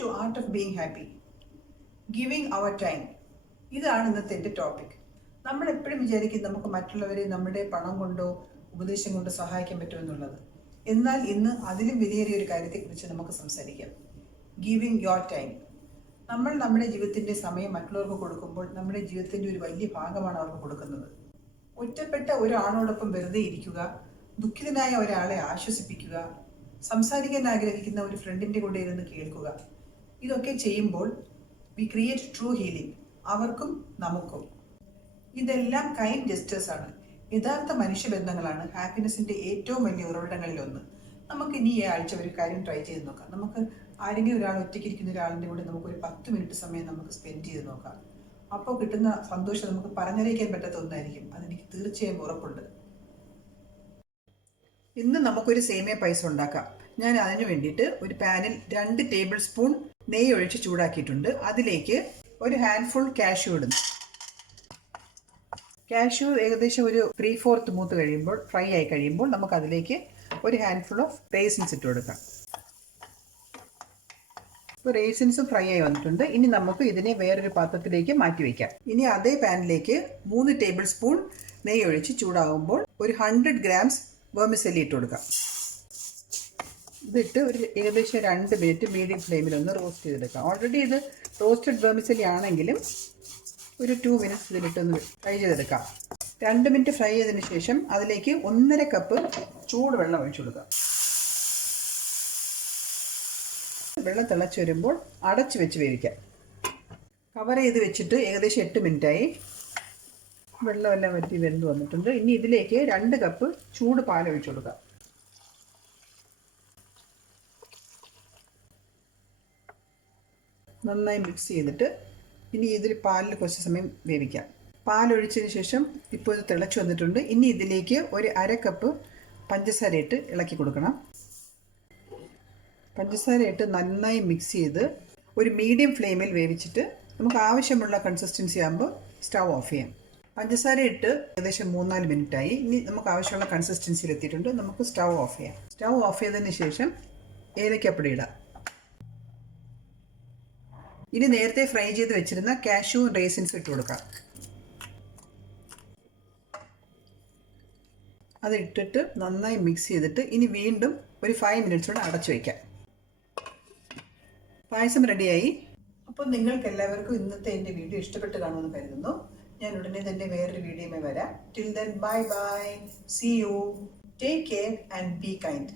To art of being happy, giving our time. ഇതാണ് ഇന്നത്തെ എൻ്റെ ടോപ്പിക്. നമ്മൾ എപ്പോഴും വിചാരിക്കും നമുക്ക് മറ്റുള്ളവരെ നമ്മുടെ പണം കൊണ്ടോ ഉപദേശം കൊണ്ടോ സഹായിക്കാൻ പറ്റുമെന്നുള്ളത്. എന്നാൽ ഇന്ന് അതിലും വിലയേറിയ ഒരു കാര്യത്തെക്കുറിച്ച് നമുക്ക് സംസാരിക്കാം. Giving your time. നമ്മൾ നമ്മുടെ ജീവിതത്തിൻ്റെ സമയം മറ്റുള്ളവർക്ക് കൊടുക്കുമ്പോൾ നമ്മുടെ ജീവിതത്തിൻ്റെ ഒരു വലിയ ഭാഗമാണ് അവർക്ക് കൊടുക്കുന്നത്. ഒറ്റപ്പെട്ട ഒരാളോടൊപ്പം വെറുതെ ഇരിക്കുക, ദുഃഖിതനായ ഒരാളെ ആശ്വസിപ്പിക്കുക, സംസാരിക്കാൻ ആഗ്രഹിക്കുന്ന ഒരു ഫ്രണ്ടിൻ്റെ കൂടെ ഇരുന്ന് കേൾക്കുക, ഇതൊക്കെ ചെയ്യുമ്പോൾ വി ക്രിയേറ്റ് ട്രൂ ഹീലിംഗ്, അവർക്കും നമുക്കും. ഇതെല്ലാം കൈൻഡ് ജസ്റ്റേഴ്സ് ആണ്. യഥാർത്ഥ മനുഷ്യബന്ധങ്ങളാണ് ഹാപ്പിനെസ്സിൻ്റെ ഏറ്റവും വലിയ ഉറവിടങ്ങളിലൊന്ന്. നമുക്ക് ഇനി ഈ ആഴ്ച ഒരു കാര്യം ട്രൈ ചെയ്ത് നോക്കാം. നമുക്ക് ആരെങ്കിലും ഒരാൾ ഒറ്റയ്ക്കിരിക്കുന്ന ഒരാളിൻ്റെ കൂടെ നമുക്കൊരു 10 മിനിറ്റ് സമയം നമുക്ക് സ്പെൻഡ് ചെയ്ത് നോക്കാം. അപ്പോൾ കിട്ടുന്ന സന്തോഷം നമുക്ക് പറഞ്ഞറിയിക്കാൻ പറ്റാത്ത ഒന്നായിരിക്കും. അതെനിക്ക് തീർച്ചയായും ഉറപ്പുണ്ട്. ഇന്ന് നമുക്കൊരു സേമിയ പായസം ഉണ്ടാക്കാം. ഞാൻ അതിന് വേണ്ടിയിട്ട് ഒരു പാനിൽ 2 ടേബിൾ സ്പൂൺ നെയ്യ് ഒഴിച്ച് ചൂടാക്കിയിട്ടുണ്ട്. അതിലേക്ക് ഒരു ഹാൻഡ്ഫുൾ കാഷ്യൂ ഇടുന്നു. കാഷ്യൂ ഏകദേശം ഒരു 3/4 മൂത്ത് കഴിയുമ്പോൾ, ഫ്രൈ ആയി കഴിയുമ്പോൾ നമുക്ക് അതിലേക്ക് ഒരു ഹാൻഡ്ഫുൾ ഓഫ് റേസിൻസ് ഇട്ട് കൊടുക്കാം. ഇപ്പോൾ റേസിൻസും ഫ്രൈ ആയി വന്നിട്ടുണ്ട്. ഇനി നമുക്ക് ഇതിനെ വേറൊരു പാത്രത്തിലേക്ക് മാറ്റി വയ്ക്കാം. ഇനി അതേ പാനിലേക്ക് 3 ടേബിൾ സ്പൂൺ നെയ്യ് ഒഴിച്ച് ചൂടാകുമ്പോൾ ഒരു 100 ഗ്രാംസ് വെർമിസെല്ലി ഇട്ട് കൊടുക്കാം. ഇതിട്ട് ഒരു ഏകദേശം 2 മിനിറ്റ് മീഡിയം ഫ്ലെയിമിൽ ഒന്ന് റോസ്റ്റ് ചെയ്തെടുക്കാം. ഓൾറെഡി ഇത് റോസ്റ്റഡ് വെർമിസെല്ലി ആണെങ്കിലും ഒരു 2 മിനിറ്റ്സ് ഇതിലിട്ടൊന്ന് ഫ്രൈ ചെയ്തെടുക്കാം. 2 മിനിറ്റ് ഫ്രൈ ചെയ്തതിന് ശേഷം അതിലേക്ക് 1.5 കപ്പ് ചൂട് വെള്ളം ഒഴിച്ചു കൊടുക്കാം. വെള്ളം തിളച്ച് വരുമ്പോൾ അടച്ച് വെച്ച് വേവിക്കാം. കവർ ചെയ്ത് വെച്ചിട്ട് ഏകദേശം 8 മിനിറ്റായി. വെള്ളമെല്ലാം വറ്റി വെന്ത് വന്നിട്ടുണ്ട്. ഇനി ഇതിലേക്ക് 2 കപ്പ് ചൂട് പാൽ ഒഴിച്ചു കൊടുക്കാം. നന്നായി മിക്സ് ചെയ്തിട്ട് ഇനി ഇതിൽ പാലിൽ കുറച്ച് സമയം വേവിക്കാം. പാലൊഴിച്ചതിന് ശേഷം ഇപ്പോൾ ഇത് തിളച്ച് വന്നിട്ടുണ്ട്. ഇനി ഇതിലേക്ക് ഒരു 1/2 കപ്പ് പഞ്ചസാര ഇട്ട് ഇളക്കി കൊടുക്കണം. പഞ്ചസാര ഇട്ട് നന്നായി മിക്സ് ചെയ്ത് ഒരു മീഡിയം ഫ്ലെയിമിൽ വേവിച്ചിട്ട് നമുക്ക് ആവശ്യമുള്ള കൺസിസ്റ്റൻസി ആകുമ്പോൾ സ്റ്റൗ ഓഫ് ചെയ്യാം. പഞ്ചസാര ഇട്ട് ഏകദേശം 3-4 മിനിറ്റായി. ഇനി നമുക്ക് ആവശ്യമുള്ള കൺസിസ്റ്റൻസിയിൽ എത്തിയിട്ടുണ്ട്. നമുക്ക് സ്റ്റൗ ഓഫ് ചെയ്യാം. സ്റ്റൗ ഓഫ് ചെയ്തതിന് ശേഷം ഏലക്കപ്പൊടി ഇടാം. ഇനി നേരത്തെ ഫ്രൈ ചെയ്ത് വെച്ചിരുന്ന കാഷ്യൂ റേസിൻസ് ഇട്ട് കൊടുക്കാം. അത് ഇട്ടിട്ട് നന്നായി മിക്സ് ചെയ്തിട്ട് ഇനി വീണ്ടും ഒരു 5 മിനിറ്റ്സ് കൂടെ അടച്ചു വയ്ക്കാം. പായസം റെഡിയായി. അപ്പോൾ നിങ്ങൾക്ക് എല്ലാവർക്കും ഇന്നത്തെ എൻ്റെ വീഡിയോ ഇഷ്ടപ്പെട്ട് കാണുമെന്ന് കരുതുന്നു. ഞാൻ ഉടനെ തന്നെ വേറൊരു വീഡിയോയുമായി വരാം. Till then bye bye, see you, take care and be kind.